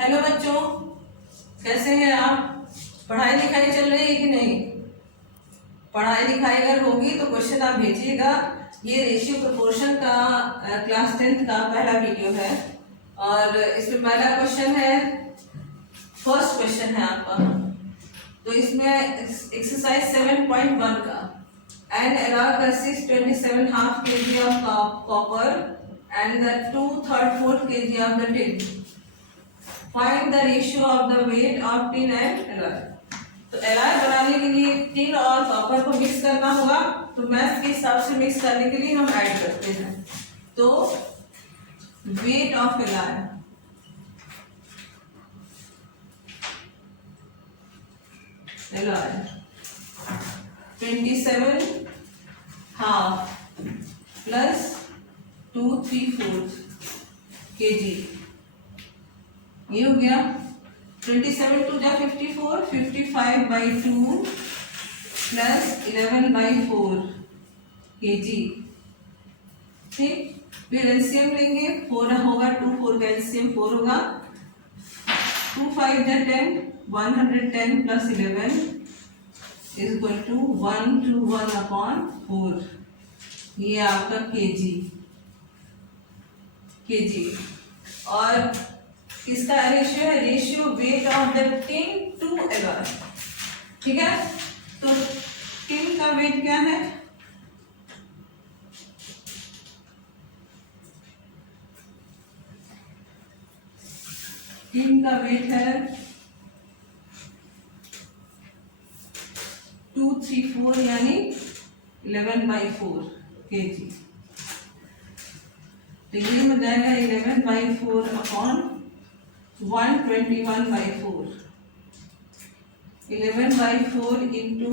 Hello बच्चों, कैसे हैं आप? पढ़ाई लिखाई चल रही है कि नहीं? पढ़ाई लिखाई अगर होगी तो क्वेश्चन आप भेजिएगा। ये रेशियो प्रोपोर्शन का क्लास 10th का पहला वीडियो है और इसमें पहला क्वेश्चन है, फर्स्ट क्वेश्चन है आपका। तो इसमें एक्सरसाइज 7.1 का and allow consists 27.5 kg of copper and the 2/3 kg of the tin. Find the ratio of the weight of tin and alloy. तो alloy बनाने के लिए tin और कॉपर को मिक्स करना होगा, तो मैथ के हिसाब से मिक्स करने के लिए हम ऐड करते हैं। तो weight of alloy alloy 27 half plus 2/3 kg, ये हो गया। 27 टू जा 54, 55/2 प्लस 11/4 kg। ठीक, फिर एलसीएम लेंगे, 4 होगा, 2 4 का एलसीएम 4 होगा। 2 5 जा 10, 110 प्लस 11 इज इक्वल टू 1/4। ये आपका केजी। और इसका रेशियो है, ratio weight of the tin to alloy. ठीक है, तो टिन का वेट क्या है? टिन का वेट है 234 यानी 11/4 kg। तो ये हो जाएगा 11/4 अपॉन 121/4। 11/4 इंटू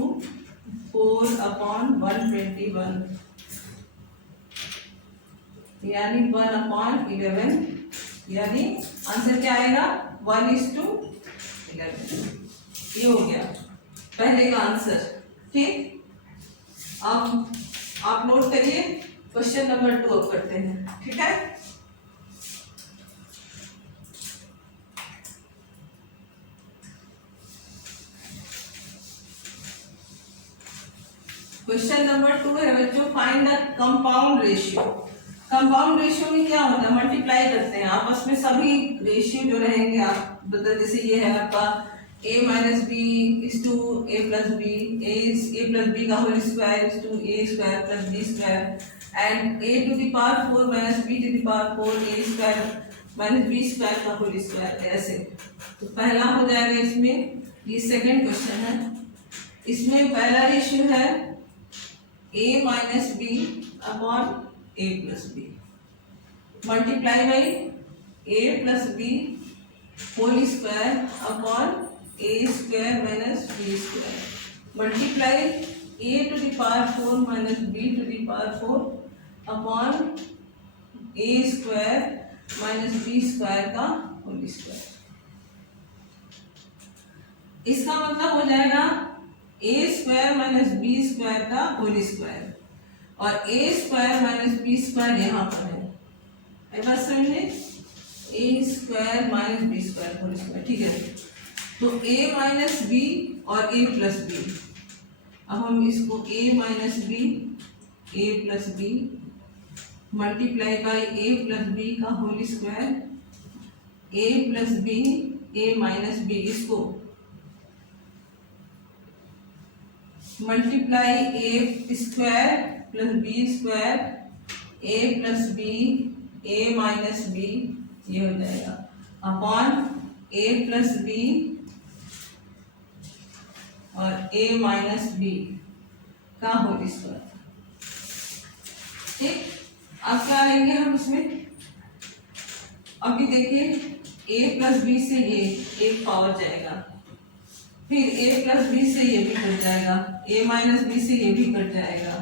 4 अपॉन 121 यानी 1/11, यानी आंसर क्या आएगा? 1:11। ये हो गया पहले का आंसर। ठीक, अब आप नोट करिए, क्वेश्चन नंबर 2 अब करते हैं। ठीक है, क्वेश्चन नंबर 2 है बच्चों, find the compound ratio. Compound ratio में क्या होता है? मल्टीप्लाई करते हैं आपस में सभी रेशियो जो रहेंगे। आप मतलब जैसे ये है आपका a minus b is to a plus b, a plus b का whole square is to a square plus B square and a to the power 4 minus b to the power 4 a square minus B square का whole square, ऐसे। तो पहला हो जाएगा इसमें, ये second question है। इसमें पहला रेशियो है a minus B upon a plus B multiply by a plus B whole square upon a square minus b square multiply a to the power 4 minus b to the power 4 upon a square minus b square का whole square. इसका मतलब हो जाएगा a square minus B square का whole square और a square minus B square यहाँ पर है। बस समझे, a square minus B square whole square. ठीक है, तो a माइनस बी और a प्लस बी। अब हम इसको a minus B a plus B multiply by a plus b का whole square, a plus b a minus b, इसको multiply a square plus B square a plus b a minus b, ये हो जाएगा upon a plus b और a minus b का whole square. ठीक, अब क्या लेंगे हम इसमें? अभी देखिए, a प्लस बी से ये एक पावर जाएगा, फिर a प्लस बी से ये भी कट जाएगा, a माइनस बी से ये भी कट जाएगा,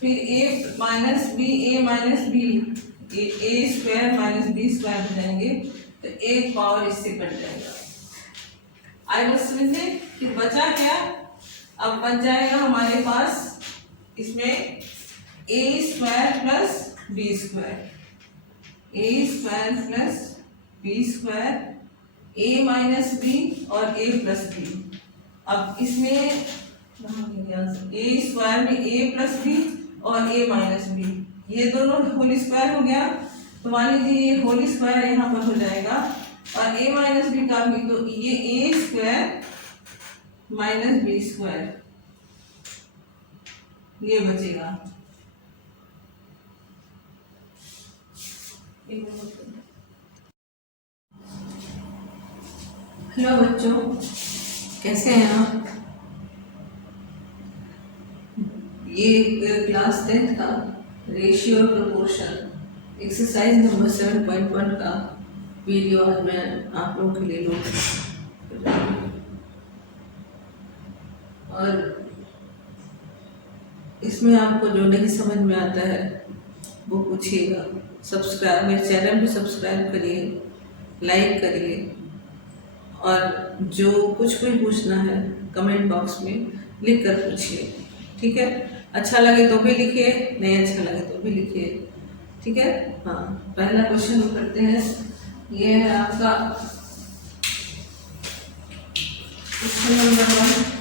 फिर a minus B a minus B a square minus B square हो जाएंगे, तो एक पावर इससे कट जाएगा। आई बस समझे, फिर बचा क्या? अब बच जाएगा हमारे पास इसमें a square plus B square, a square plus B square A minus B और ए प्लस बी। अब इसमें ए स्क्वायर में ए प्लस बी और ए माइनस बी, ये दोनों होल स्क्वायर हो गया, तो मान लीजिए ये होल स्क्वायर यहाँ पर हो जाएगा और ए माइनस बी का भी, तो ये ए स्क्वायर माइनस बी स्क्वायर ये बचेगा। हेलो बच्चों, कैसे हैं आप? ये क्लास 10 का रेशियो और प्रोपोर्शन एक्सरसाइज नंबर 7.1 का वीडियो आज मैं आप लोगों के लिए लूँगा और इसमें आपको जो नहीं समझ में आता है वो पूछिएगा। सब्सक्राइब, मेरे चैनल को सब्सक्राइब करिए, लाइक करिए और जो कुछ भी पूछना है कमेंट बॉक्स में लिख कर पूछिए, ठीक है? अच्छा लगे तो भी लिखिए, नहीं अच्छा लगे तो भी लिखिए, ठीक है? हाँ, पहला क्वेश्चन हम करते हैं। ये है आपका question number 1।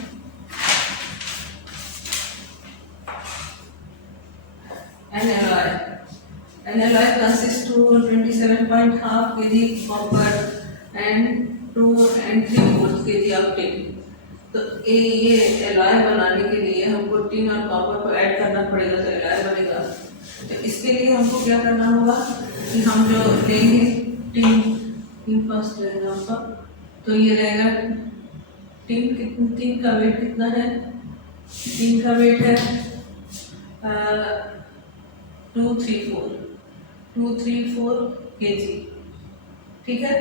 An alloy consists to 27.5 kg copper and 2 and 3/4 kg of tin। तो ये एलॉय बनाने के लिए हमको टिन और कॉपर को ऐड करना पड़ेगा, तो एलॉय बनेगा। तो इसके लिए हमको क्या करना होगा कि हम जो लेंगे टिन फर्स्ट रहेगा आपका, तो ये रहेगा टिन का वेट कितना है? टिन का वेट है 234 kg, ठीक है?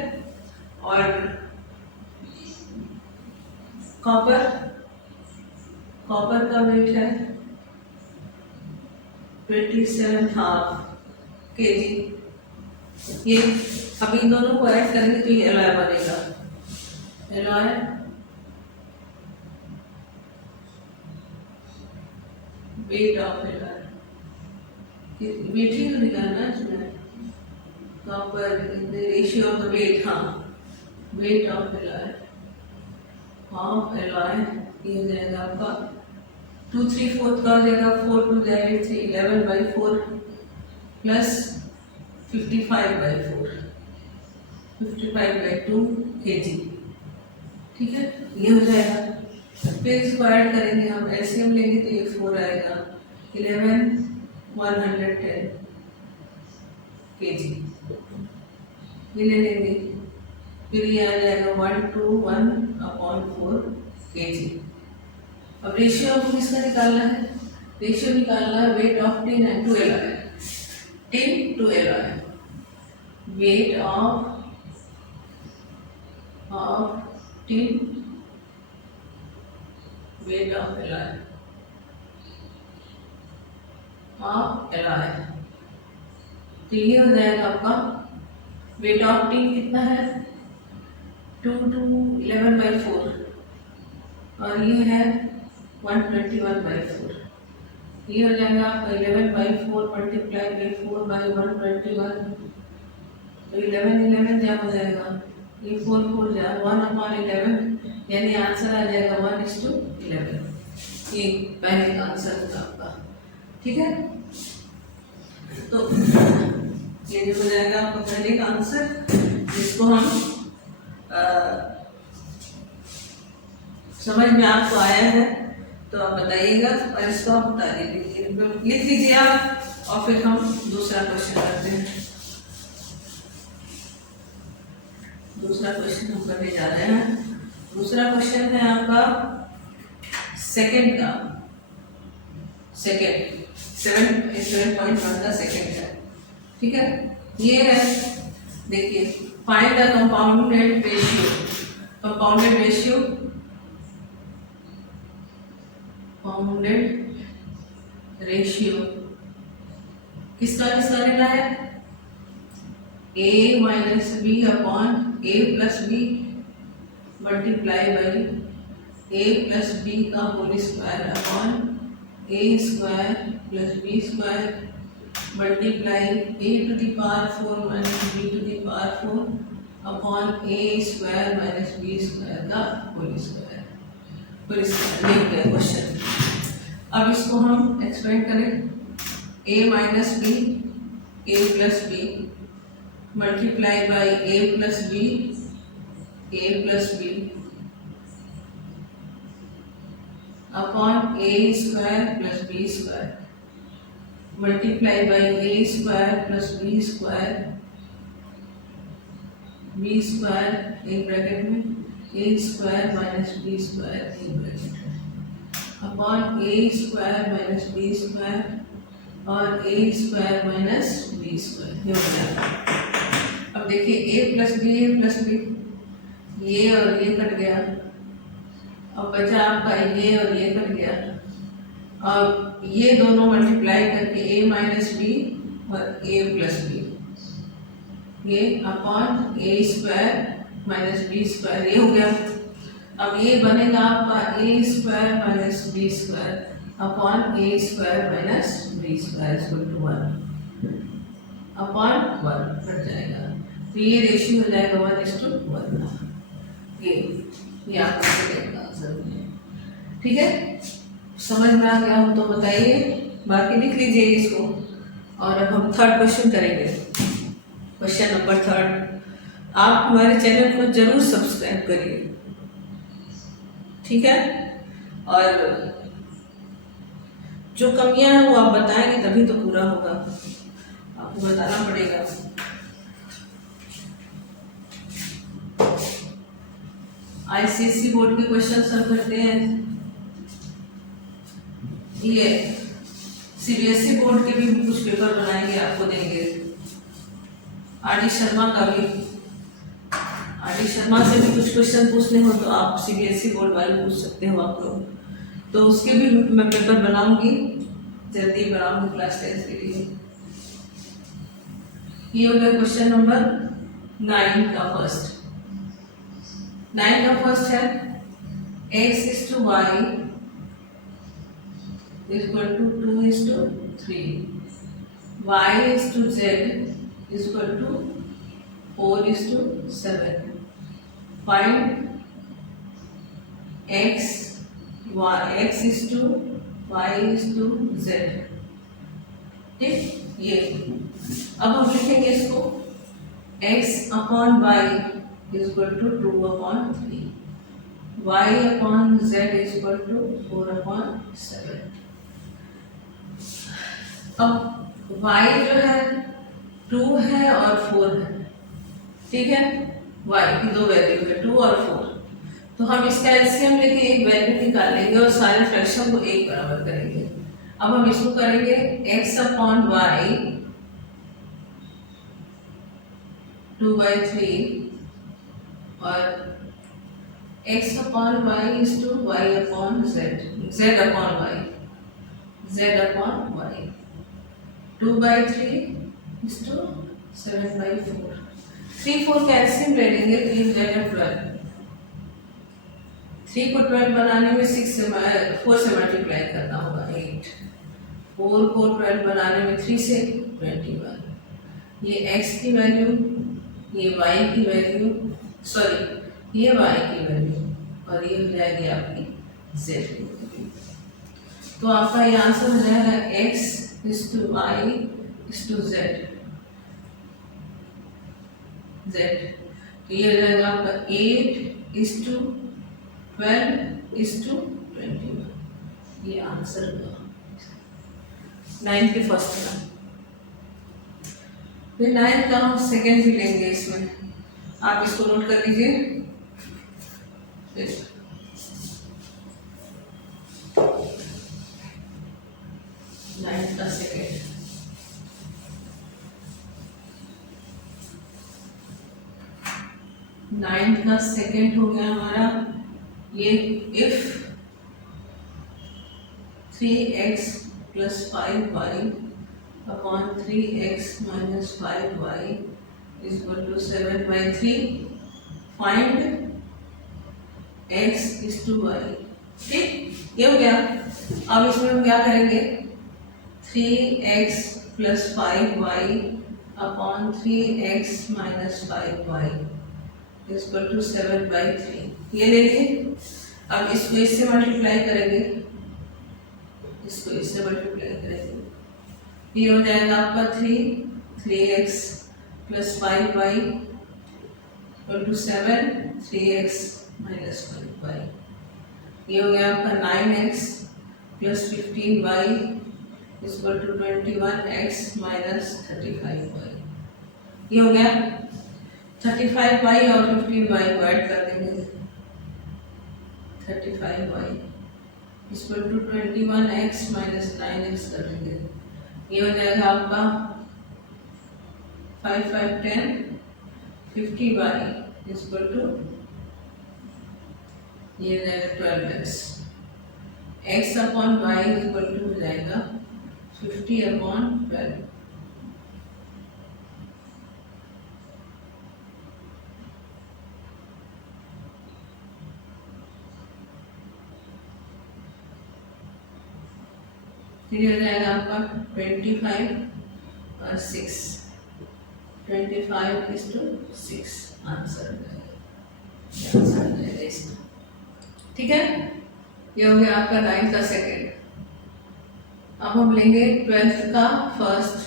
और कॉपर का वेट है 27.5 kg। ये अब इन दोनों को ऐड करेंगे तो ये एलॉय बनेगा। Alloy weight of alloy, weight ही तो निकालना है इसमें, copper ratio of the weight, हाँ, वेट ऑफ एलॉय ये हो जाएगा आपका 2/3 का हो जाएगा, 4 2 जाएगा 3, 11/4 प्लस 55/4, 55/2 kg, ठीक है? ये हो जाएगा। फिर इसको ऐड करेंगे हम, एलसीएम लेंगे तो ये 4 आएगा, 11/110 kg ये ले लेंगे। फिर ये आ जाएगा 1/4 kg। अब रेशियो आपको किसका निकालना है? रेशियो निकालना है weight of tin and to alloy, tin to alloy, weight of tin, weight of alloy, तो ये हो जाएगा आपका वेट ऑफ टिन कितना है 2 to 11/4 और ये है 121/4। ये हो जाएगा आपका 11/4 मल्टीप्लाई बाई 4/121, तो 11 क्या हो जाएगा? ये 4 जाए 1/11, यानी आंसर आ जाएगा 1:11। ये पहले का आंसर था आपका, ठीक है? तो ये जो हो जाएगा आपका पहले का आंसर, जिसको हम समझ में आपको आया है तो आप बताइएगा और इसको आप बता दीजिए, लिख लीजिए आप, और फिर हम दूसरा क्वेश्चन करते हैं। दूसरा क्वेश्चन हम करने जा रहे हैं। दूसरा क्वेश्चन है आपका सेकंड का, 7.1 का सेकंड है, ठीक है? ये है, देखिए, find the compounded ratio. Compounded ratio, किसका लेना है? a minus B upon a plus B multiply by a plus b का whole square upon a square plus B square multiply a to the power 4 minus b to the power 4 upon A square minus B square का whole square ये हो गया question. अब इसको हम expand करें a minus b a plus B multiply by A plus B upon A square plus B square multiply by A square plus B square एक bracket में A square minus B square एक bracket में upon ए square minus B square और A square minus B square ये हो जाएगा। अब देखिए ए प्लस बी ये और ये कट गया, अब बचा आपका ये और ये कट गया। अब ये दोनों मल्टीप्लाई करके ए माइनस बी और ए प्लस बी ये अपॉन ए स्क्वायर माइनस बी स्क्वायर ये हो गया। अब ये बनेगा आपका A square minus B square upon A square minus B square equal to 1 upon 1 cut जाएगा। तो ये रेशियो हो जाएगा 1:1। ये आपको देखना जरूरी है। ठीक है, समझ में आ गया हो तो बताइए, बाकी लिख लीजिए इसको। और अब हम थर्ड क्वेश्चन करेंगे, क्वेश्चन नंबर 3। आप हमारे चैनल को जरूर सब्सक्राइब करिए, ठीक है। और जो कमियां हैं वो आप बताएंगे तभी तो पूरा होगा, आपको बताना पड़ेगा। आईसीएसई बोर्ड के क्वेश्चन सॉल्व करते हैं। ये सीबीएसई बोर्ड के भी कुछ पेपर बनाएंगे, आपको देंगे। आरडी शर्मा का भी, आरडी शर्मा से भी कुछ क्वेश्चन पूछने हो तो आप सीबीएसई बोर्ड वाले पूछ सकते हो आप लोग, तो उसके भी मैं पेपर बनाऊंगी, जल्दी बनाऊंगी क्लास 10 के लिए। ये हो गया क्वेश्चन नंबर 9 का फर्स्ट। 9 का फर्स्ट है x/y equal to 2:3, y/z equal to 4:7. Find x is to y is to z। ठीक, ये अब हम लिखेंगे इसको x/y equal to 2/3, y/z equal to 4/7। अब y जो है 2 है और 4 है, ठीक है। y की दो वैल्यू है 2 और 4, तो हम इसका एलसीएम लेके एक वैल्यू निकाल लेंगे और सारे फ्रैक्शन को एक बराबर करेंगे। अब हम इसको करेंगे x/y 2/3 और x/y is to y/z, z/y, z/y 2/3 is to 7/4। 3 4 का एलसीएम ले लेंगे, 3 × 12। 3 को 12 बनाने में 4 से मल्टीप्लाई करना होगा 8। 4 को 12 बनाने में 3 से 21। ये x की वैल्यू, ये y की वैल्यू, सॉरी ये y की वैल्यू और ये हो जाएगी आपकी z की वैल्यू। तो आपका ये आंसर हो जाएगा x is to y is to z। तो ये हो जाएगा आपका 8 is to 12 is to 21। ये आंसर होगा 9 के फर्स्ट का। फिर 9 का हम सेकेंड भी लेंगे इसमें, आप इसको नोट कर लीजिए। 9 का सेकेंड, नाइन्थ का सेकेंड हो गया हमारा ये if 3x + 5y upon 3x - 5y = 7/3 find x is to y। ठीक, ये हो गया। अब इसमें हम क्या करेंगे, 3x + 5y upon 3x - 5y equal to 7/3 ये ले लिए। अब इसको इससे मल्टीप्लाई करेंगे, इसको इससे मल्टीप्लाई करेंगे, ये हो जाएगा आपका 3x plus 5y equal to 7, 3x minus 5y, ये हो गया आपका 9x plus 15y equal to 21x minus 35y, ये हो गया। 35y और 15y को ऐड कर देंगे, 35y equal to 21x minus 9x कर देंगे, ये हो जाएगा आपका 5 5 10 50y इक्वल टू ये हो जाएगा 12x, x upon y equal to हो जाएगा 50/12। फिर हो जाएगा आपका 25 और 6, 25:6 आंसर हो जाएगा इसका। ठीक है, ये हो गया आपका 9th का सेकेंड। अब हम लेंगे 12th का फर्स्ट,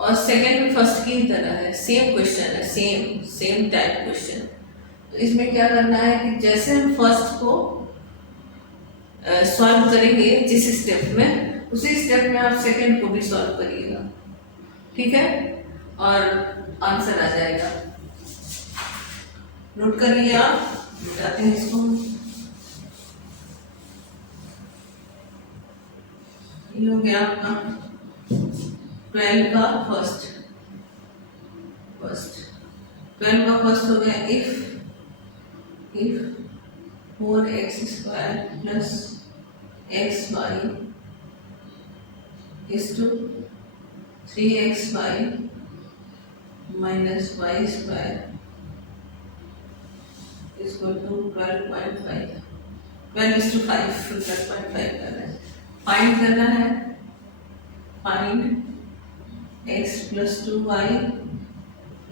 और सेकेंड में फर्स्ट की तरह है, सेम क्वेश्चन है, सेम टाइप क्वेश्चन। तो इसमें क्या करना है कि जैसे हम फर्स्ट को सॉल्व करेंगे जिस स्टेप में, उसी स्टेप में आप सेकेंड को भी सॉल्व करिएगा, ठीक है, और आंसर आ जाएगा। नोट कर लिया आप, बताते हैं इसको। ये हो गया आपका 12 का फर्स्ट 12 का फर्स्ट हो गया if 4x² plus xy is to 3xy minus y² is equal to 12.5, 12:5 to 12.5 कर रहे हैं। फाइंड करना है, find x plus 2y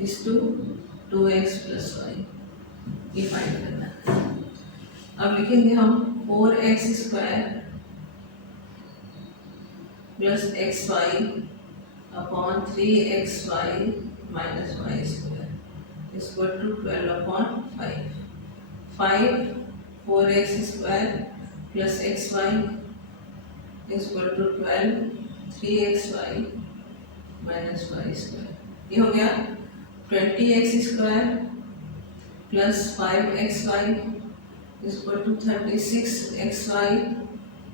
is to 2x plus y, ये फाइंड करना है। अब लिखेंगे हम 4x² plus xy upon 3xy minus y² equal to 12/5। 4x² plus xy equal to 12, 3xy minus y², ये हो गया। 20x² plus 5xy equal to 36xy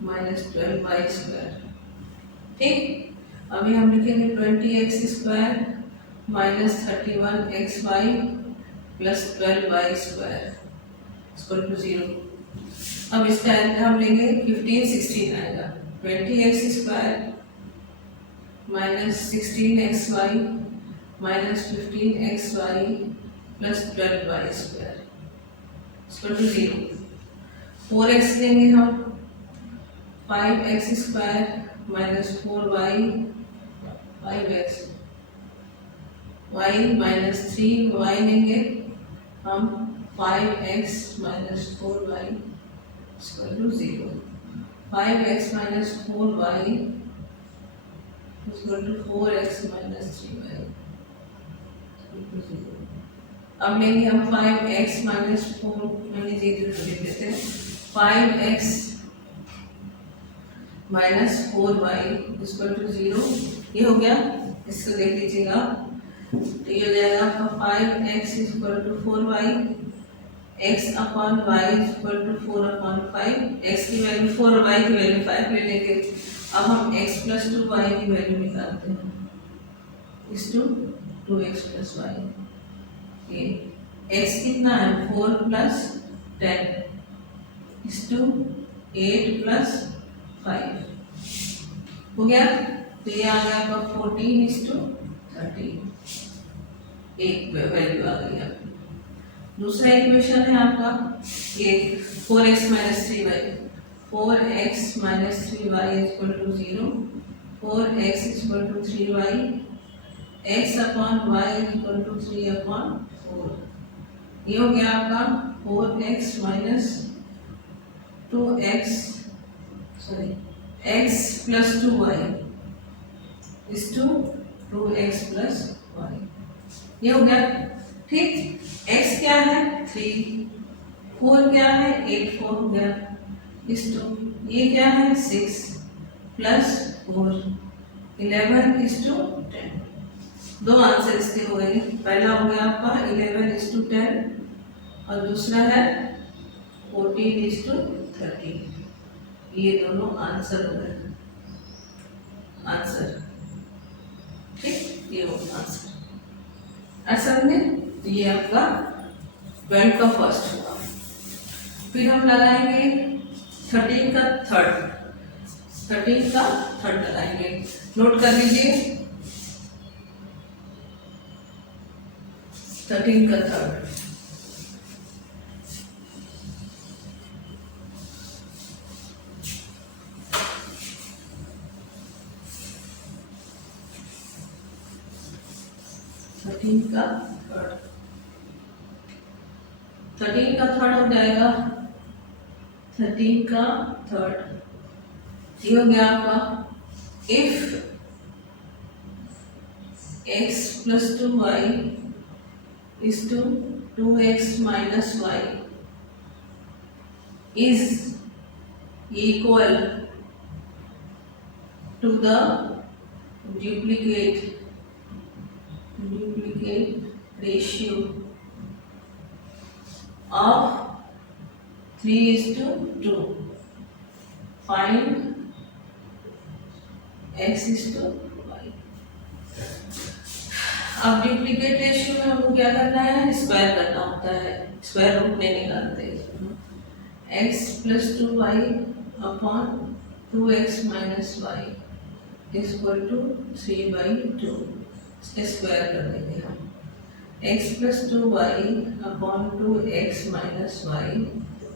minus 12y²। ठीक, अभी हम लिखेंगे 20x² minus 31xy plus 12y² equal to 0। अब इसका हम लेंगे 15 16 आएगा। 20x² minus 16xy minus 15xy plus 12y² equal to 0। 4x लेंगे हम, 5x² minus 4y 5x y minus 3y लेंगे हम, 5x minus 4y equal to 0। 5x minus 4y equal to 4x minus 3y equal to 0। अब लेंगे हम 5x minus 4, मैंने लिख देते हैं, 5x minus 4y equal to 0, ये हो गया। इसको देख लीजिएगा, तो ये हो जाएगा आपका 5x equal to 4y, x upon y equal to 4/5। x की वैल्यू 4 और y की वैल्यू 5 ले लेंगे। अब हम x प्लस 2y की वैल्यू निकालते हैं, इस टू 2x प्लस y। ये x कितना है, 4 प्लस 10 इस टू 8 प्लस 5 हो गया। तो ये आ गया आपका 14 इस टू 13, एक वैल्यू आ गई आपकी। दूसरा इक्वेशन है आपका ये 4x minus 3y, 4x minus 3y equal to 0, 4x equal to 3y, x upon y equal to 3/4। ये हो गया आपका 4x minus 2x sorry x plus 2y is to 2x plus y। ये हो गया ठीक। x क्या है 3, 4 क्या है 8, 4 हो गया इज टू, ये क्या है 6 प्लस 4 11 इज टू 10। दो आंसर इसके हो गए। पहला हो गया आपका 11 इज टू 10 और दूसरा है 14 इज टू 13। ये दोनों आंसर हो गए आंसर ठीक। ये हो आंसर असल में ये आपका 12 का फर्स्ट हुआ। फिर हम लगाएंगे 13 का थर्ड लगाएंगे। नोट कर लीजिए 13 का थर्ड। थर्टीन का थर्ड हो जाएगा 13 का थर्ड। ये हो गया आपका if x plus 2y is to 2x minus y is equal to the duplicate ratio of 3 is to 2. Find x is to y। अब डुप्लीकेट रेशियो में हमको क्या करना है स्क्वायर करना होता है, स्क्वायर रूट में निकालते हैं। x plus 2y upon 2x minus y is equal to 3/2। इसके स्क्वायर कर देंगे हम। x plus 2y upon 2x minus y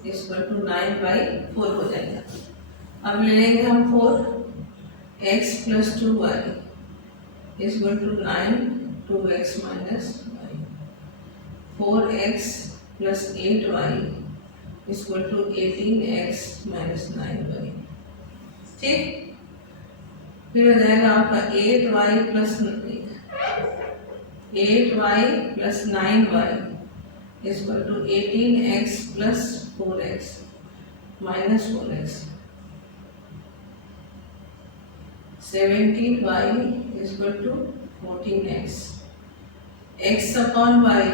is equal to 9/4 हो जाएगा। अब ले लेंगे हम 4x plus 2y is equal to 9 2x minus y. 4x plus 8y is equal to 18x minus 9y। ठीक। फिर हो जाएगा आपका 8y plus 9y is equal to 18x plus 4x minus 4x। 17y is equal to 14x। x upon y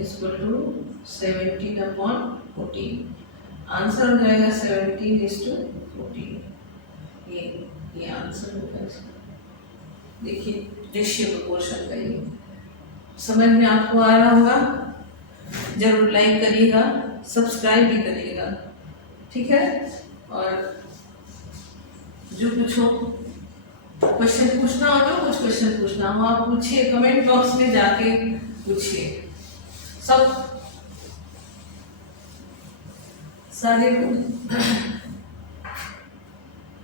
is equal to 17 upon 14। Answer हो जाएगा 17 is to 14। ये answer होगा इसका। देखिए रेशियो प्रोपोर्शन का ये समझ में आपको आ रहा होगा। जरूर लाइक करिएगा, सब्सक्राइब भी करिएगा, ठीक है। और जो कुछ हो क्वेश्चन पूछना हो, जो कुछ क्वेश्चन पूछना हो आप पूछिए, कमेंट बॉक्स में जाके पूछिए। सब सारे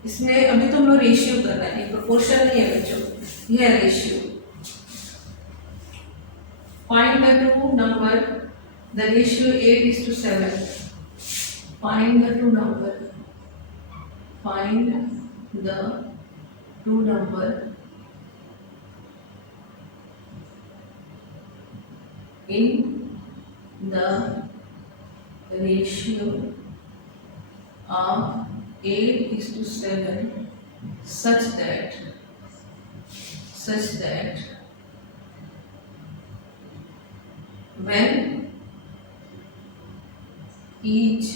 इसमें अभी तो हम लोग रेशियो कर रहे हैं, प्रोपोर्शन नहीं है बच्चों, यह है ratio. Find the two number the ratio 8:7। Find the two number, find the two number in the ratio of 8:7 such that when each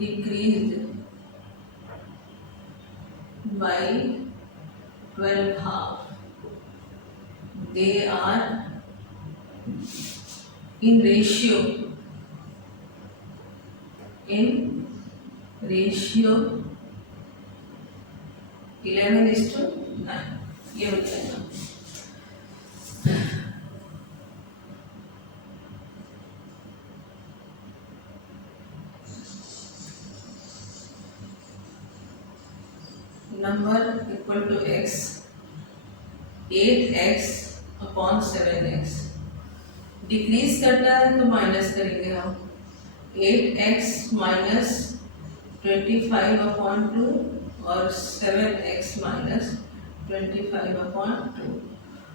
decreased by 12 half, they are in ratio 11:9। ये हो जाएगा। Number equal to x, 8x/7x। Decrease करना है तो minus करेंगे हम, 8x minus 25/2 और 7x minus 25/2।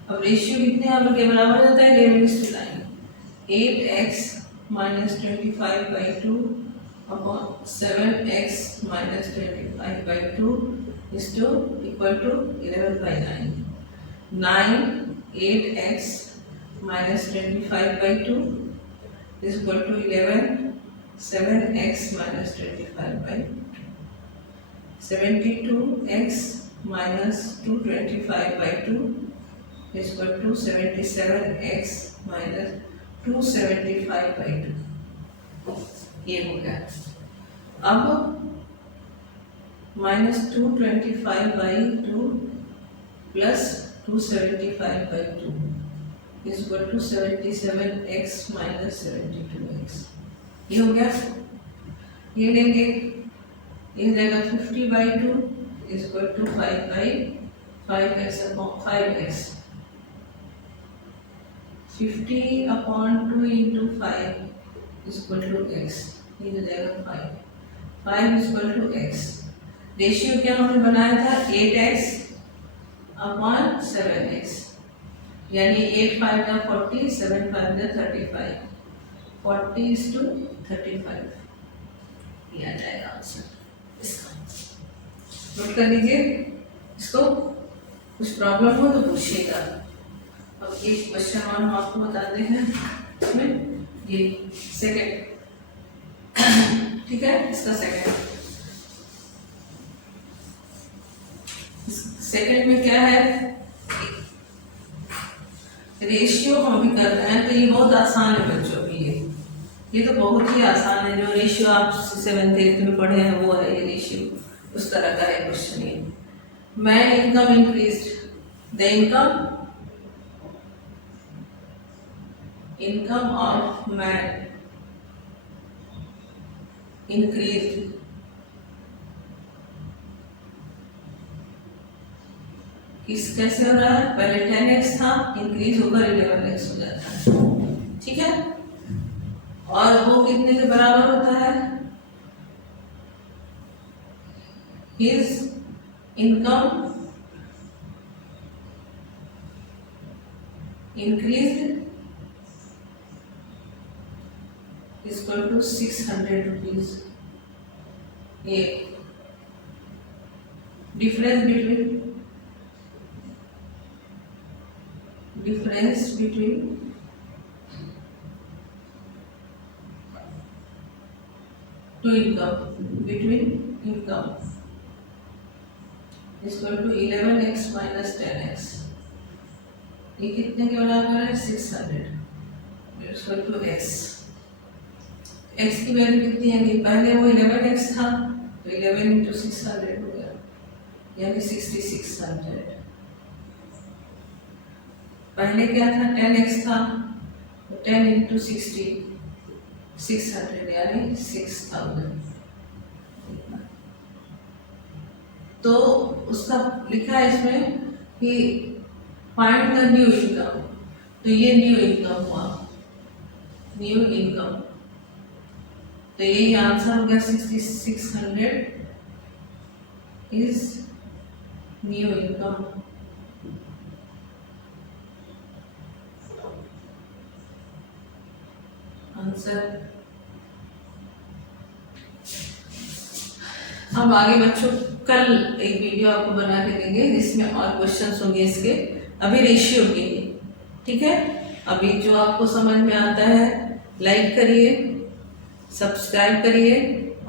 अब रेशियो कितने यहाँ के बराबर जाता है, 11:9। 8x minus 25/2 upon 7x minus 25/2 is to equal to 11/9। 9 8x minus 25/2 is equal to 11, 7x minus 25/2, 72x minus 225/2 is equal to 77x minus 275/2। ये हो गया। अब minus 225/2 plus 275/2 is equal to 77x minus 72x। ये हो गया। ये लेंगे, ये हो जाएगा 50/2 is equal to 5/5x upon 5x। 50/2 into 5 is equal to x। ये हो जाएगा 5। 5 is equal to x। Ratio क्या हमने बनाया था, 8x/7x, यानी 8×5 = 40, 7×5 = 35, 40:35 ये आ जाएगा आंसर इसका। नोट कर लीजिए इसको, कुछ प्रॉब्लम हो तो पूछिएगा। अब एक क्वेश्चन और हम आपको बताते हैं इसमें, ये सेकंड, ठीक है, इसका सेकंड में क्या है, रेशियो हम भी कर रहे हैं, तो ये बहुत आसान है बच्चों के लिए, ये तो बहुत ही आसान है। जो रेशियो आप 7th 8th में पढ़े हैं वो है ये रेशियो, उस तरह का है क्वेश्चन। ये man income increased, the income of man increased किस कैसे हो रहा है, पहले 10x था, इंक्रीज होकर 11x हो जाता है, ठीक है। और वो कितने के बराबर होता है, his income increased is equal to 600 rupees. ये difference between two income is equal to 11x minus 10x। ये कितने के बराबर है, 600 is equal to x। x की वैल्यू कितनी है, पहले वो 11x था तो 11 into 600 हो गया, यानी 6600। पहले क्या था, 10x था तो 10 into 60 600 यानी 6000। तो उसका लिखा है इसमें कि फाइंड द न्यू इनकम, तो ये न्यू इनकम हुआ, न्यू इनकम, तो यही आंसर हो गया, 6600 इज न्यू इनकम। आंसर। अब आगे बच्चों कल एक वीडियो आपको बना के देंगे जिसमें और क्वेश्चंस होंगे इसके, अभी रेशियो के, ठीक है। अभी जो आपको समझ में आता है लाइक करिए, सब्सक्राइब करिए,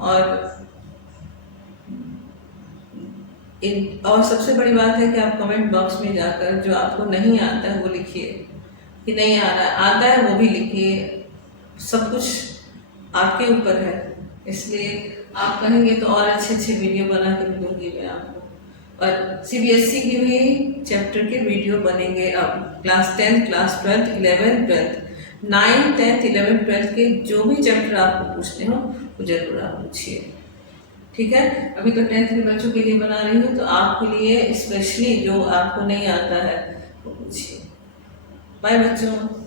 और सबसे बड़ी बात है कि आप कमेंट बॉक्स में जाकर जो आपको नहीं आता है वो लिखिए, कि नहीं आ रहा है, आता है वो भी लिखिए, सब कुछ आपके ऊपर है, इसलिए आप कहेंगे तो और अच्छे अच्छे वीडियो बना कर दूंगी मैं आपको। और CBSE की भी चैप्टर के वीडियो बनेंगे अब, क्लास 10, क्लास 12, 11, 12, 9, 10, 11, 12 के जो भी चैप्टर आपको पूछने हो वो जरूर आप पूछिए, ठीक है। अभी तो 10th के बच्चों के लिए बना रही हूँ, तो आपके लिए स्पेशली जो आपको नहीं आता है वो पूछिए। बाय बच्चों।